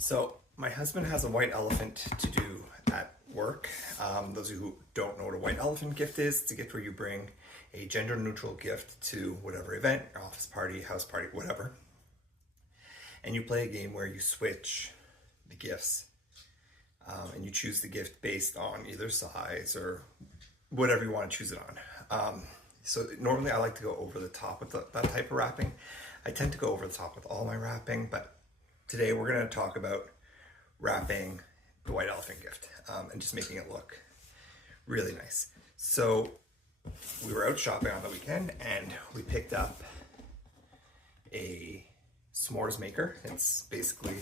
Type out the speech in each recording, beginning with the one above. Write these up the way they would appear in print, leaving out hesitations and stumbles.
So my husband has a white elephant to do at work. Those of you who don't know what a white elephant gift is, it's a gift where you bring a gender neutral gift to whatever event, office party, house party, whatever. And you play a game where you switch the gifts and you choose the gift based on either size or whatever you want to choose it on. So normally I like to go over the top with that type of wrapping. I tend to go over the top with all my wrapping, but today we're going to talk about wrapping the white elephant gift and just making it look really nice. So we were out shopping on the weekend and we picked up a s'mores maker. It's basically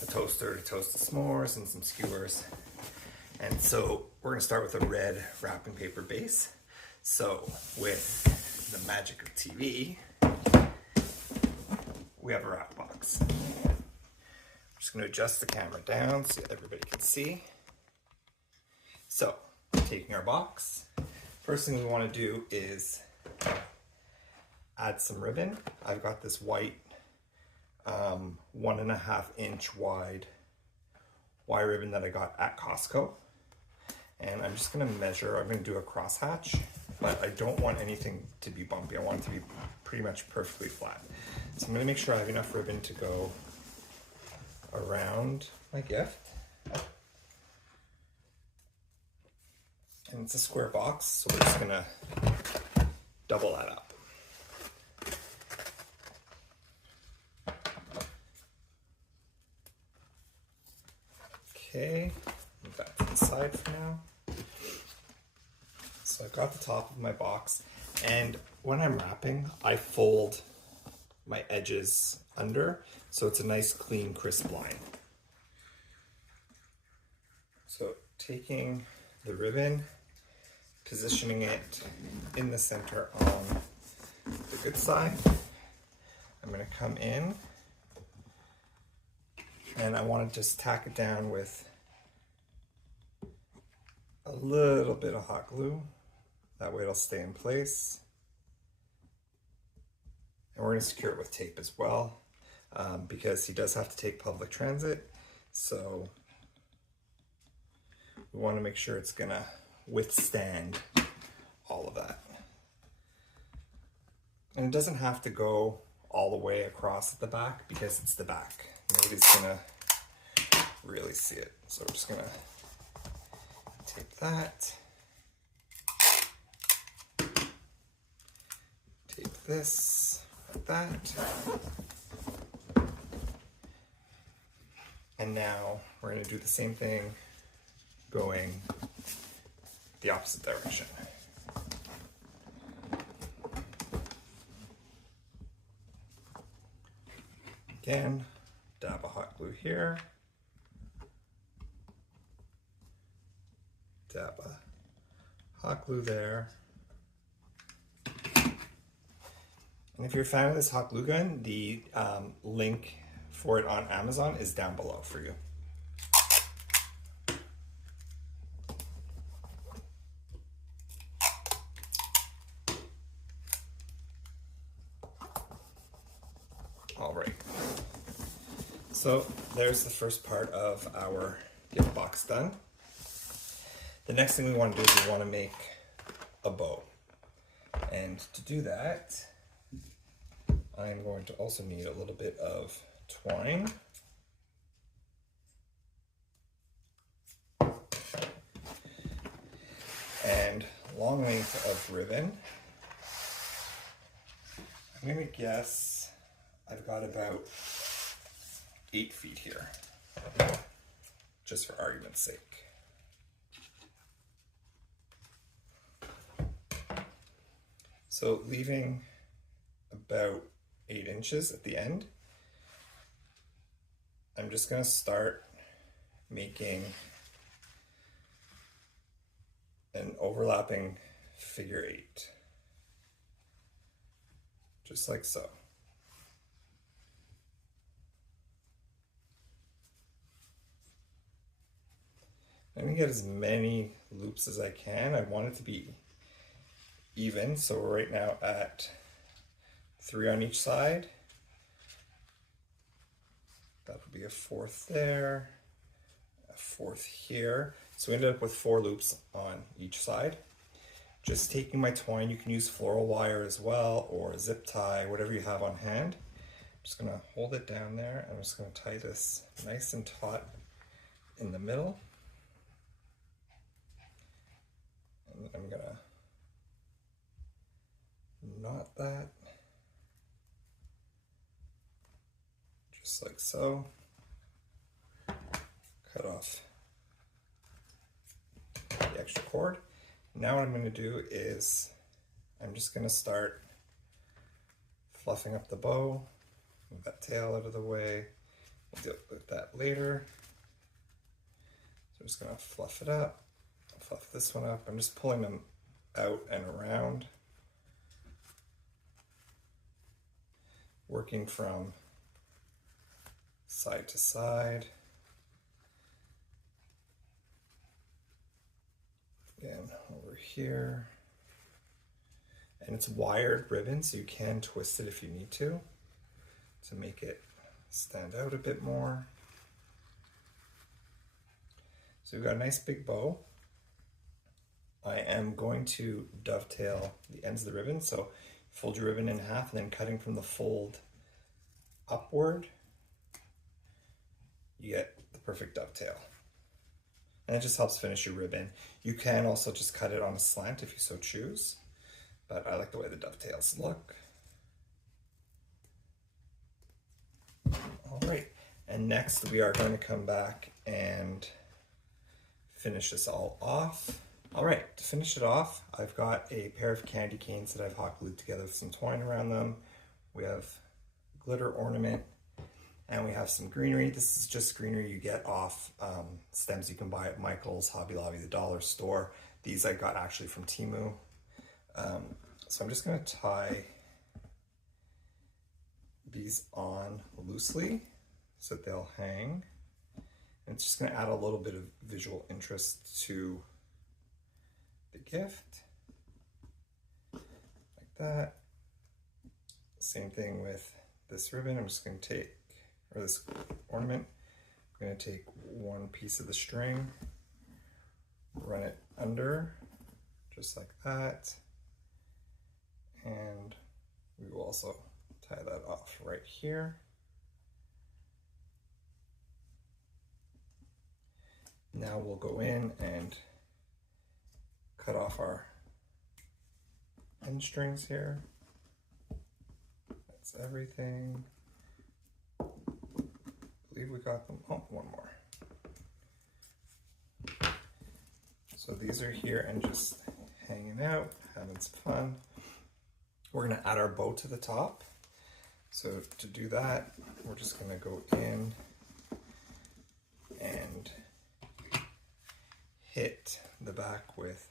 a toaster to toast the s'mores and some skewers. And so we're going to start with a red wrapping paper base. So with the magic of TV, we have a wrap box. I'm just going to adjust the camera down so everybody can see. So, taking our box, first thing we want to do is add some ribbon. I've got this white 1.5 inch wide wire ribbon that I got at Costco. And I'm just going to measure, I'm going to do a crosshatch, but I don't want anything to be bumpy. I want it to be pretty much perfectly flat. So I'm going to make sure I have enough ribbon to go around my gift. And it's a square box, so we're just going to double that up. Okay, move that to the side for now. So I've got the top of my box, and when I'm wrapping, I fold my edges under, so it's a nice, clean, crisp line. So taking the ribbon, positioning it in the center on the good side, I'm going to come in, and I want to just tack it down with a little bit of hot glue. That way it'll stay in place. And we're going to secure it with tape as well, because he does have to take public transit. So we want to make sure it's going to withstand all of that. And it doesn't have to go all the way across at the back because it's the back. Nobody's going to really see it. So we're just going to tape that. Tape this. Like that. And now we're going to do the same thing going the opposite direction. Again, dab of hot glue here. Dab of hot glue there. And if you're a fan of this hot glue gun, the link for it on Amazon is down below for you. All right. So there's the first part of our gift box done. The next thing we want to do is we want to make a bow. And to do that, I'm going to also need a little bit of twine. And long length of ribbon. I'm going to guess I've got about 8 feet here, just for argument's sake. So leaving about 8 inches at the end, I'm just going to start making an overlapping figure 8, just like so. I'm going to get as many loops as I can. I want it to be even, so we're right now at 3 on each side. that would be a fourth there, a fourth here. So we ended up with 4 loops on each side. Just taking my twine, you can use floral wire as well, or zip tie, whatever you have on hand. I'm just gonna hold it down there, and I'm just gonna tie this nice and taut in the middle. And I'm gonna knot that, just like so. Cut off the extra cord. Now what I'm going to do is I'm just going to start fluffing up the bow, move that tail out of the way. We'll deal with that later. So I'm just going to fluff it up, fluff this one up. I'm just pulling them out and around, working from side to side. Again, over here. And it's wired ribbon, so you can twist it if you need to make it stand out a bit more. So we've got a nice big bow. I am going to dovetail the ends of the ribbon, so fold your ribbon in half and then cutting from the fold upward, you get the perfect dovetail. And it just helps finish your ribbon. You can also just cut it on a slant if you so choose, but I like the way the dovetails look. All right, and next we are going to come back and finish this all off. All right, to finish it off, I've got a pair of candy canes that I've hot glued together with some twine around them. We have glitter ornament, and we have some greenery. This is just greenery you get off stems you can buy at Michael's, Hobby Lobby, the dollar store. These I got actually from Temu. So I'm just gonna tie these on loosely so that they'll hang. And it's just gonna add a little bit of visual interest to the gift, like that. Same thing with this ribbon. I'm just gonna take, or this ornament, I'm going to take one piece of the string, run it under, just like that, and we will also tie that off right here. Now we'll go in and cut off our end strings here. That's everything. I believe we got them. Oh, one more. So these are here and just hanging out, having some fun. We're gonna add our bow to the top. So to do that, we're just gonna go in and hit the back with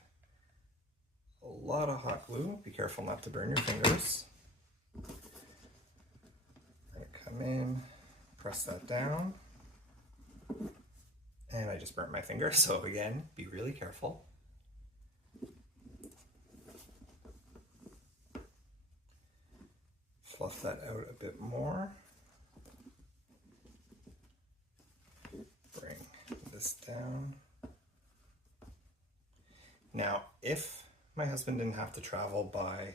a lot of hot glue. Be careful not to burn your fingers. I'm gonna come in, press that down, and I just burnt my finger, so again, be really careful. Fluff that out a bit more. Bring this down. Now, if my husband didn't have to travel by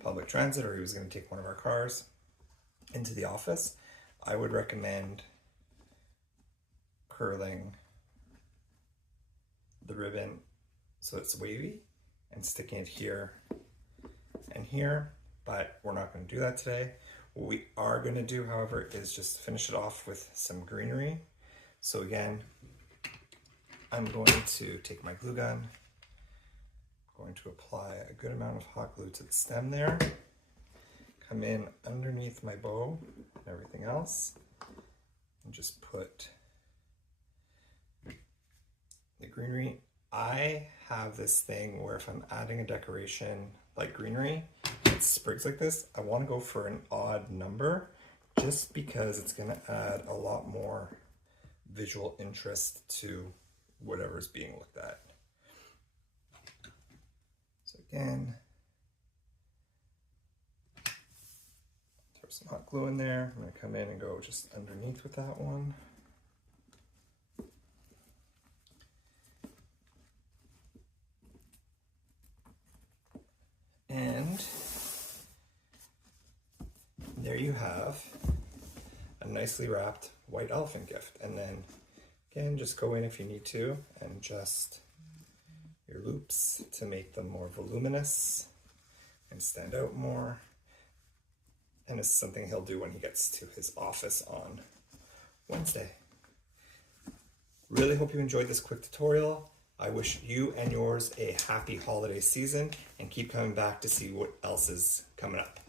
public transit, or he was going to take one of our cars into the office, I would recommend curling the ribbon so it's wavy and sticking it here and here, but we're not going to do that today. What we are going to do, however, is just finish it off with some greenery. So again, I'm going to take my glue gun, going to apply a good amount of hot glue to the stem there, come in underneath my bow and everything else, and just put the greenery. I have this thing where if I'm adding a decoration like greenery, it's sprigs like this, I want to go for an odd number just because it's going to add a lot more visual interest to whatever's being looked at. So again, throw some hot glue in there. I'm going to come in and go just underneath with that one. And there you have a nicely wrapped white elephant gift. And then again, just go in if you need to and just your loops to make them more voluminous and stand out more. And it's something he'll do when he gets to his office on Wednesday. Really hope you enjoyed this quick tutorial. I wish you and yours a happy holiday season and keep coming back to see what else is coming up.